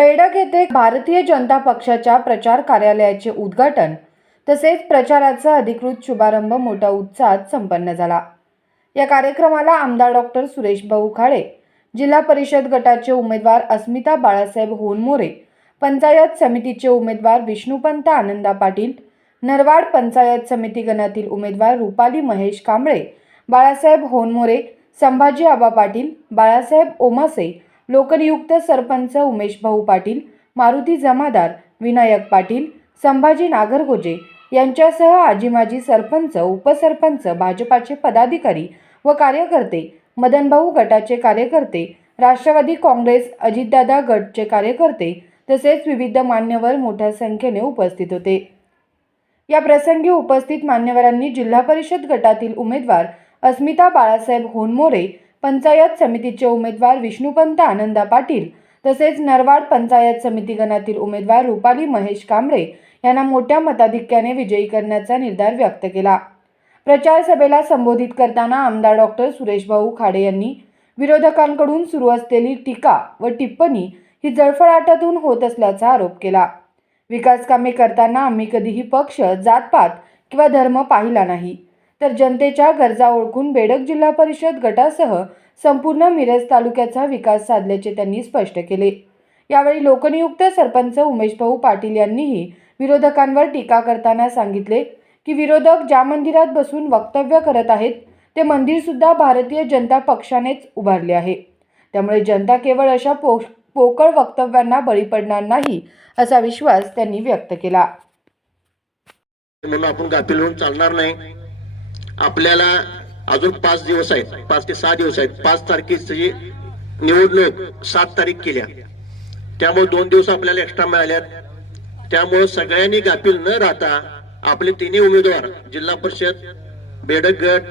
बेडग येथे भारतीय जनता पक्षाच्या प्रचार कार्यालयाचे उद्घाटन तसेच प्रचाराचा अधिकृत शुभारंभ मोठ्या उत्साहात संपन्न झाला। या कार्यक्रमाला आमदार डॉक्टर सुरेश भाऊ खाडे, जिल्हा परिषद गटाचे उमेदवार अस्मिता बाळासाहेब होनमोरे, पंचायत समितीचे उमेदवार विष्णुपंत आनंदा पाटील, नरवाड पंचायत समिती गणातील उमेदवार रुपाली महेश कांबळे, बाळासाहेब होनमोरे, संभाजी आबा पाटील, बाळासाहेब ओमासे, लोकनियुक्त सरपंच उमेश भाऊ पाटील, मारुती जमादार, विनायक पाटील, संभाजी नागरगोजे यांच्यासह आजी माजी सरपंच, उपसरपंच, भाजपाचे पदाधिकारी व कार्यकर्ते, मदनभाऊ गटाचे कार्यकर्ते, राष्ट्रवादी काँग्रेस, अजितदादा गटचे कार्यकर्ते तसेच विविध मान्यवर मोठ्या संख्येने उपस्थित होते। या प्रसंगी उपस्थित मान्यवरांनी जिल्हा परिषद गटातील उमेदवार अस्मिता बाळासाहेब होनमोरे, पंचायत समितीचे उमेदवार विष्णुपंत आनंदा पाटील तसेच नरवाड पंचायत समिती गणातील उमेदवार रुपाली महेश कांबळे यांना मोठ्या मताधिक्याने विजयी करण्याचा निर्धार व्यक्त केला। प्रचार सभेला संबोधित करताना आमदार डॉक्टर सुरेश भाऊ खाडे यांनी विरोधकांकडून सुरू असलेली टीका व टिप्पणी ही जळफळाटातून होत असल्याचा आरोप केला। विकास कामे करताना आम्ही कधीही पक्ष, जातपात किंवा धर्म पाहिला नाही, तर जनतेच्या गरजा ओळखून बेडग जिल्हा परिषद गटासह संपूर्ण मिरज तालुक्याचा विकास साधल्याचे त्यांनी स्पष्ट केले। यावेळी लोकनियुक्त सरपंच उमेश भाऊ पाटील यांनीही विरोधकांवर टीका करताना सांगितले की विरोधक ज्या मंदिरात बसून वक्तव्य करत आहेत ते मंदिर सुद्धा भारतीय जनता पक्षानेच उभारले आहे, त्यामुळे जनता केवळ अशा पोकळ वक्तव्यांना बळी पडणार नाही असा विश्वास त्यांनी व्यक्त केला। म्हणून आपण गाफील होऊन चालणार नाही। आपल्याला अजून 5 दिवस आहेत, 5 ते 6 दिवस आहेत। 5 तारखेची निवडणूक 7 तारीख केल्या, त्यामुळे 2 दिवस आपल्याला एक्स्ट्रा मिळाल्यात। त्यामुळे सगळ्यांनी गाफील न राहता आपले तिन्ही उमेदवार जिल्हा परिषद, बेडग गट,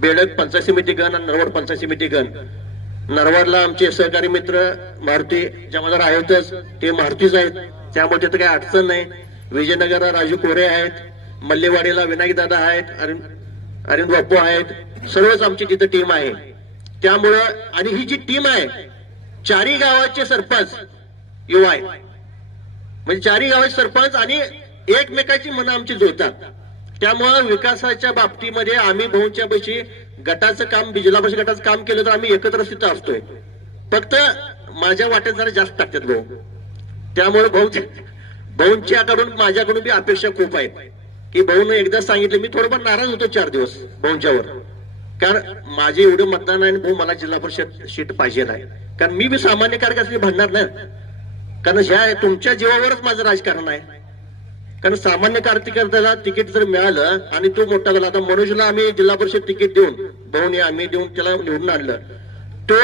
बेडग पंचायत समिती गण आणि नरवाड पंचायत समिती गण, नरवाडला आमचे सहकारी मित्र मारुती जमादार आहेतच, ते मारुतीच आहेत, त्यामुळे तिथे काही अडचण नाही। विजयनगरला राजू कोरे आहेत, मल्लेवाडीला विनायक दादा आहेत, अरविंद बापू आहेत, सर्वच आमची तिथे टीम आहे। त्यामुळं आणि ही जी टीम आहे 4ही गावाचे सरपंच युवा आहे, म्हणजे 4ही गावाचे सरपंच आणि एकमेकाची मनं आमची जुळतात। त्यामुळं विकासाच्या बाबतीमध्ये आम्ही भाऊंच्या पैकी गटाचं काम, जिल्हा परिषद गटाचं काम केलं तर आम्ही एकत्र तिथं असतोय। फक्त माझ्या वाटेत जरा जास्त टाकतात भाऊ, त्यामुळे भाऊंच्याकडून माझ्याकडून बी अपेक्षा खूप आहेत की भाऊन एकदा सांगितलं, मी थोडंफार नाराज होतो 4 दिवस भाऊंच्यावर, कारण माझे एवढे मतदान आहे, भाऊ मला जिल्हा परिषद सीट पाहिजे आहे, कारण मी बी सामान्य कार्यकर्ते भांडणार नाही, कारण ह्या तुमच्या जीवावरच माझं राजकारण आहे। कारण सामान्य कार्यकर्त्याला तिकीट जर मिळालं आणि तो मोठा झाला, आता मनोजला आम्ही जिल्हा परिषद तिकीट देऊन, भाऊने आम्ही देऊन त्याला निवडून आणलं, तो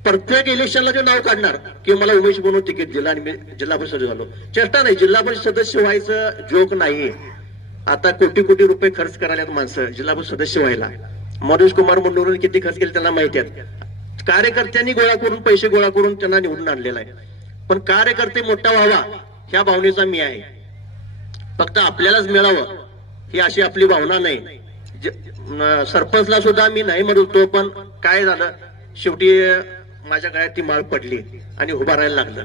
प्रत्येक इलेक्शनला ते नाव काढणार की मला उमेश म्हणून तिकीट दिलं आणि मी जिल्हा परिषद झालो। चेष्टा नाही, जिल्हा परिषद सदस्य व्हायचं जोक नाही। आता कोटी कोटी रुपये खर्च करायला माणसं जिल्हा परिषद सदस्य व्हायला। मनोज कुमार मंडळून किती खर्च केले त्यांना माहिती आहे। कार्यकर्त्यांनी गोळा करून, पैसे गोळा करून त्यांना निवडून आणलेला आहे, पण कार्यकर्ते मोठा व्हावा ह्या भावनेचा मी आहे। फक्त आपल्यालाच मिळावं ही अशी आपली भावना नाही। सरपंचला सुद्धा मी नाही म्हणतो, पण काय झालं शेवटी माझ्या गळ्यात ती माळ पडली आणि उभा राहायला लागलं।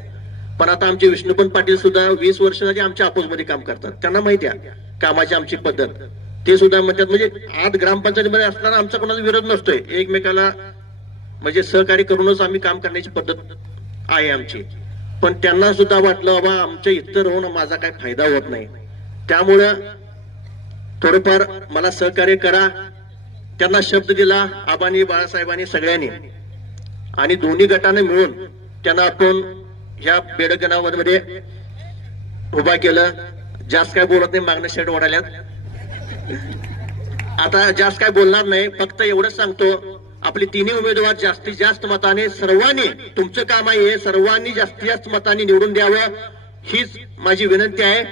पण आता आमचे विष्णुपंत पाटील सुद्धा 20 वर्ष झाली आमच्या अपोज मध्ये काम करतात, त्यांना माहिती आहे कामाची आमची पद्धत, ते सुद्धा म्हणतात। म्हणजे आज ग्रामपंचायतीमध्ये असताना आमचा कोणाचा विरोध नसतोय, एकमेकाला म्हणजे सहकार्य करूनच आम्ही काम करण्याची पद्धत आहे आमची। पण त्यांना सुद्धा वाटलं बाबा आमच्या इथं राहून माझा काही फायदा होत नाही, त्यामुळं थोडंफार मला सहकार्य करा। त्यांना शब्द दिला आबांनी, बाळासाहेबांनी, सगळ्यांनी, आणि दोन्ही गटाने मिळून त्यांना आपण ह्या बेडग गणामध्ये उभा केलं। जास्त काय बोलत नाही, मागणं शेड ओढाल्यात, आता जास्त काय बोलणार नाही, फक्त एवढंच सांगतो आपले तिन्ही उमेदवार जास्तीत जास्त मताने, सर्वांनी तुमचं काम आहे, सर्वांनी जास्तीत जास्त मताने निवडून द्यावं हीच माझी विनंती आहे।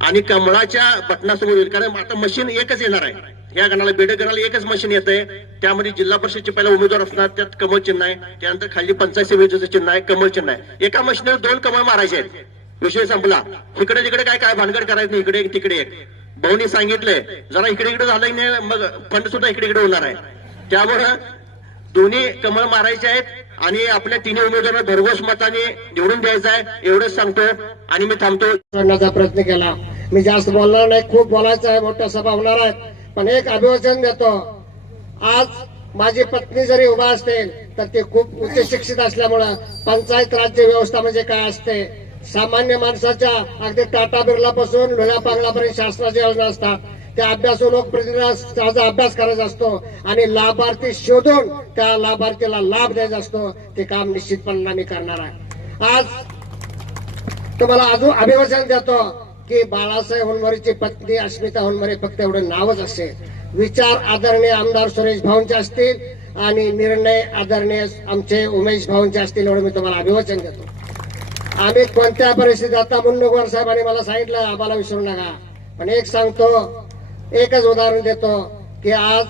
आणि कमळाच्या बटनासमोर होईल, कारण आता मशीन एकच येणार आहे ह्या गणाला, बेडग गणाला एकच मशीन येत आहे। त्यामध्ये जिल्हा परिषदचे पहिला उमेदवार असणार, त्यात कमळ चिन्ह आहे, त्यानंतर खाली पंचायत समितीचं चिन्ह आहे, कमळ चिन्ह आहे। एका मशीनवर 2 कमळ मारायचे आहेत, विषय संपला। इकडे तिकडे काय भानगड करायचं नाही, इकडे तिकडे एक भाऊनी सांगितलंय, जरा इकडे झालं नाही मग फंड सुद्धा इकडे होणार आहे। त्यामुळे दोन्ही कमळ मारायचे आहेत आणि आपल्या तिन्ही उमेदवारांना भरघोस मताने निवडून द्यायचं आहे एवढंच सांगतो आणि मी थांबतो. करण्याचा प्रयत्न केला. मी जास्त बोलणार नाही, खूप बोलायचं आहे, मोठ्या सभा होणार आहेत, पण एक अभिवचन देतो. आज माझी पत्नी जरी उभा असेल तर ती खूप उच्च शिक्षित असल्यामुळं पंचायत राज्य व्यवस्था म्हणजे काय असते, सामान्य माणसाच्या अगदी टाटा बिर्ला पासून लोह्या पांगलापर्यंत शासनाच्या योजना असतात, त्या अभ्यासू लोकप्रतिनिधीचा अभ्यास करायचा असतो आणि लाभार्थी शोधून त्या लाभार्थीला लाभ द्यायचा असतो. ते काम निश्चितपणे मी करणार आहे. आज तुम्हाला अजून अभिवचन देतो की बाळासाहेब हुनमरेची पत्नी अस्मिता हुनमरे फक्त एवढं नावच असेल. विचार आदरणीय आमदार सुरेश भाऊंचे असतील आणि निर्णय आदरणीय आमचे उमेश भाऊंचे असतील, एवढं मी तुम्हाला अभिवचन देतो. आम्ही कोणत्या परिस्थितीत, आता मुन्नूरकर साहेबांनी मला सांगितलं आम्हाला विसरू नका, पण एक सांगतो, एकच उदाहरण देतो की आज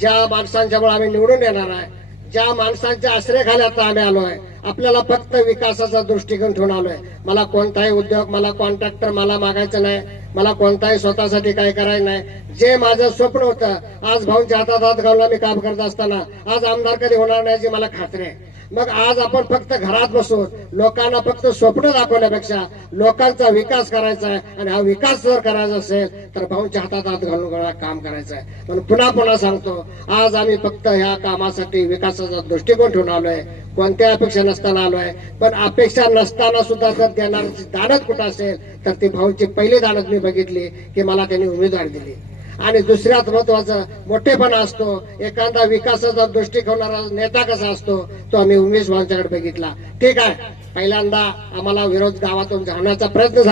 ज्या माणसांच्यामुळे आम्ही निवडून येणार आहे, ज्या माणसांच्या आश्रयाखाली आता आम्ही आलोय, आपल्याला फक्त विकासाचा दृष्टिकोन ठेवून आलोय. मला कोणताही उद्योग, मला कॉन्ट्रॅक्टर मला मागायचं नाही, मला कोणताही स्वतःसाठी काय करायचं नाही. जे माझं स्वप्न होतं, आज भाऊंच्या हातात हात घालून मी काम करत असताना आज आमदार कधी होणार नाही याची मला खात्री आहे. मग आज आपण फक्त घरात बसून लोकांना फक्त स्वप्न दाखवण्यापेक्षा लोकांचा विकास करायचा आहे आणि हा विकास जर करायचा असेल तर भाऊंच्या हातात हात घालून काम करायचं आहे. म्हणून पुन्हा सांगतो, आज आम्ही फक्त ह्या कामासाठी विकासाचा दृष्टिकोन ठेवून आलोय, कोणत्या अपेक्षा नसताना आलोय. पण अपेक्षा नसताना सुद्धा जर देणाऱ्याची दानत कुठं असेल तर ती भाऊंची पहिली दानत मी बघितली की मला त्यांनी उमेदवारी दिली. आणि दुसऱ्यात महत्वाचं मोठेपणा असतो, एखादा विकासाचा दृष्टिकोनाचा नेता कसा असतो तो आम्ही उमेश भाऊंच्याकडे बघितला. ठीक आहे, पहिल्यांदा आम्हाला विरोध गावातून जाण्याचा प्रयत्न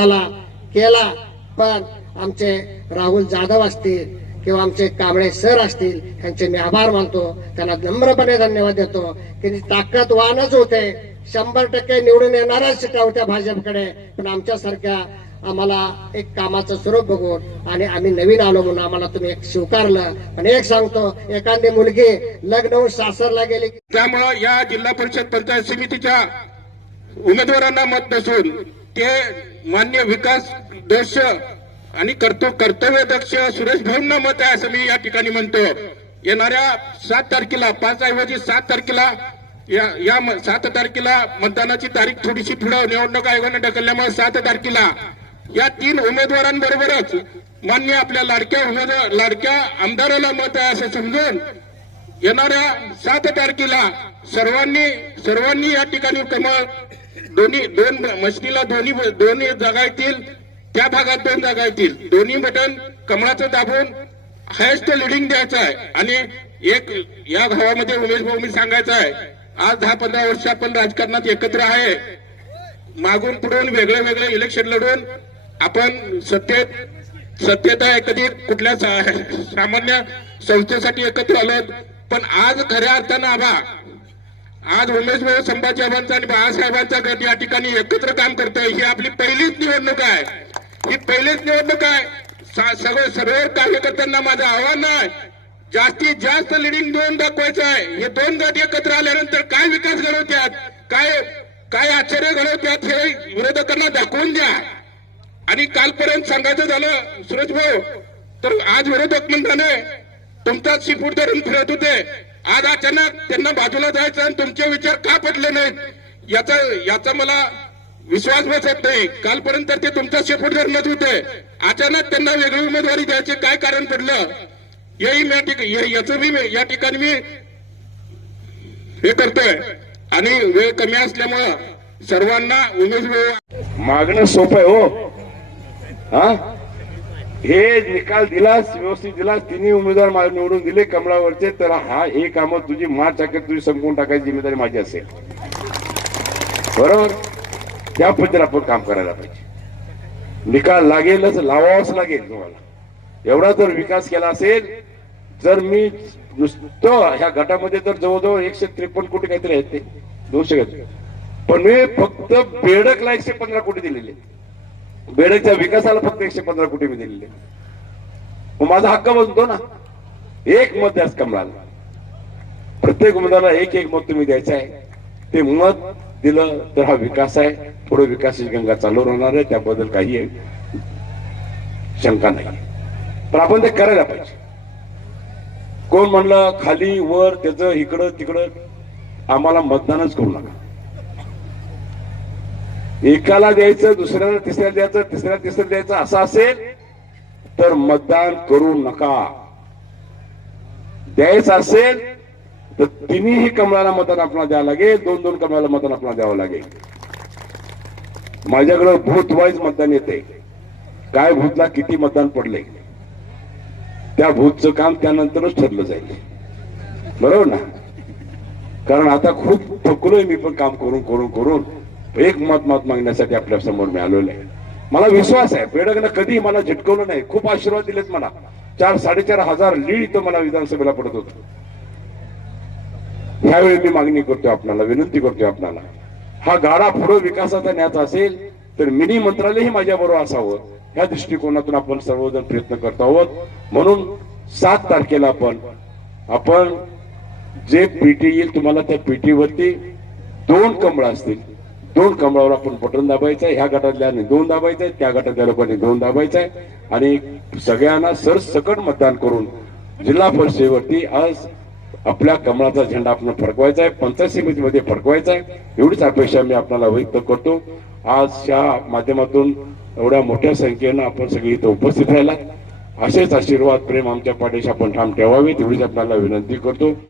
केला, पण आमचे राहुल जाधव असतील किंवा आमचे कांबळे सर असतील यांचे मी आभार मानतो, त्यांना नम्रपणे धन्यवाद देतो की ताकदवानच होते. 100% निवडून येणाऱ्याच सीटा होत्या भाजपकडे, पण आमच्यासारख्या आम्हाला एक कामाचं स्वरूप बघून आणि आम्ही नवीन आलो म्हणून आम्हाला तुम्ही एक स्वीकारलं. पण एक सांगतो, एखादी मुलगी लग्न होऊन सासरला गेली, त्यामुळं या जिल्हा परिषद पंचायत समितीच्या उमेदवारांना मत नसून ते मान्य विकास दक्ष आणि कर्तव्य दक्ष सुरेश भाऊंना मत आहे असं मी या ठिकाणी म्हणतो. येणाऱ्या 7 तारखेला 5 ऐवजी 7 तारखेला या 7 तारखेला मतदानाची तारीख थोडीशी पुढे निवडणूक आयोगाने ढकलल्यामुळे 7 तारखेला या 3 उमेदवारांबरोबरच मान्य आपल्या लाडक्या आमदाराला मत आहे असं समजून येणाऱ्या 7 तारखेला सर्वांनी या ठिकाणी कमळ दोन मशनीला दोन्ही जागा येतील, त्या भागात 2 जागा येतील, दोन्ही बटन कमळाचं दाबून हायेस्ट लिडिंग द्यायचं आहे. आणि एक या गावामध्ये उमेश भाऊ मी सांगायचं आहे, आज 10-15 वर्ष आपण राजकारणात एकत्र आहे, मागून पुढून वेगळे इलेक्शन लढून आपण सत्तेत आहे, कधी कुठल्या सामान्य संस्थेसाठी एकत्र आलो, पण आज खऱ्या अर्थानं आज उमेश भाऊ संभाजी आबांचा आणि बाळासाहेबांचा गट या ठिकाणी एकत्र काम करतोय. ही आपली पहिलीच निवडणूक आहे, ही पहिलीच निवडणूक आहे. सर्व कार्यकर्त्यांना माझं आव्हान आहे, जास्तीत जास्त लिडिंग देऊन दाखवायचं आहे. हे 2 गट एकत्र आल्यानंतर काय विकास घडवतात, काय आश्चर्य घडवतात हे विरोधकांना दाखवून द्या. आणि कालपर्यंत सांगायचं झालं सुरेश भाऊ तर आज विरोधक म्हणताने तुमचाच शिपूट धरून फिरत होते, आज अचानक त्यांना बाजूला जायचं आणि तुमचे विचार का पटले नाहीत याचा मला विश्वास बसत नाही. कालपर्यंत ते तुमचा शिपूट धरणच होते, अचानक त्यांना वेगळी उमेदवारी द्यायचे काय कारण पडलं याचं मी या ठिकाणी मी हे करतोय. आणि वेळ कमी असल्यामुळं सर्वांना उमेश मागणं सोपं आहे हो. हे निकाल दिलास, व्यवस्थित दिलास, 3 उमेदवार मला निवडून दिले कमळावरचे, तर हे काम तुझी मार्च अखेर तुझी संपवून टाकायची जिम्मेदारी माझी असेल, बरोबर. त्या पद्धतीने आपण काम करायला पाहिजे. निकाल लागेलच, लावावाच लागेल तुम्हाला. एवढा जर विकास केला असेल, जर मी नुसतं ह्या गटामध्ये तर जवळजवळ 153 कोटी काहीतरी आहेत, ते 200 पण मी फक्त बेडकला 115 कोटी दिलेले, बेडकच्या विकासाला फक्त 115 कोटी मी दिलेले. मग माझा हक्क बनतो ना. 1 मत द्यास कमळाला, प्रत्येक उमेदवाराला 1 मत तुम्ही द्यायचं आहे. ते मत दिलं तर हा विकास आहे, पुढे विकासाची गंगा चालू राहणार आहे, त्याबद्दल काही शंका नाही. पण आपण ते करायला पाहिजे. कोण म्हणलं खाली वर त्याचं इकडं तिकडं, आम्हाला मतदानच करू नका. एकाला द्यायचं, दुसऱ्याला तिसऱ्याला द्यायचं, तिसऱ्याला तिसऱ्याला द्यायचं असं असेल तर मतदान करू नका. द्यायचं असेल तर तिन्ही कमळाला मतदान आपल्याला द्यावं लागेल, 2-2 कमळाला मतदान आपल्याला द्यावं लागेल. माझ्याकडे बूथ वाईज मतदान येते, काय बूथला किती मतदान पडले त्या बूथचं काम त्यानंतरच ठरलं जाईल, बरोबर ना. कारण आता खूप थकलोय मी पण काम करून करून करून. एक मत मागण्यासाठी आपल्या समोर मी आलेलो आहे. मला विश्वास आहे बेडगनं कधी मला झटकवलं नाही, खूप आशीर्वाद दिलेत मला. 4-4.5 हजार लीड इथं मला विधानसभेला पडत होतं. ह्यावेळी मी मागणी करतोय आपल्याला, विनंती करतोय आपल्याला, हा गाडा पुढे विकासाचा न्यायचा असेल तर मिनी मंत्रालयही माझ्या बरोबर असावं, ह्या दृष्टिकोनातून आपण सर्वजण प्रयत्न करत आहोत. म्हणून 7 तारखेला आपण जे पीटी येईल तुम्हाला त्या पीटीवरती 2 कमळ असतील, 2 कमळावर आपण बटन दाबायचं आहे. ह्या गटातल्याने 2 दाबायचं आहे, त्या गटातल्या लोकांनी 2 दाबायचं आहे आणि सगळ्यांना सरसकट मतदान करून जिल्हा परिषदेवरती आज आपल्या कमळाचा झेंडा आपण फडकवायचा आहे, पंचायत समितीमध्ये फडकवायचा आहे. एवढीच अपेक्षा मी आपल्याला व्यक्त करतो. आजच्या माध्यमातून एवढ्या मोठ्या संख्येनं आपण सगळे इथं उपस्थित राहिला. असेच आशीर्वाद प्रेम आमच्या पाठीशी आपण ठाम ठेवावे, तेवढीच आपल्याला विनंती करतो.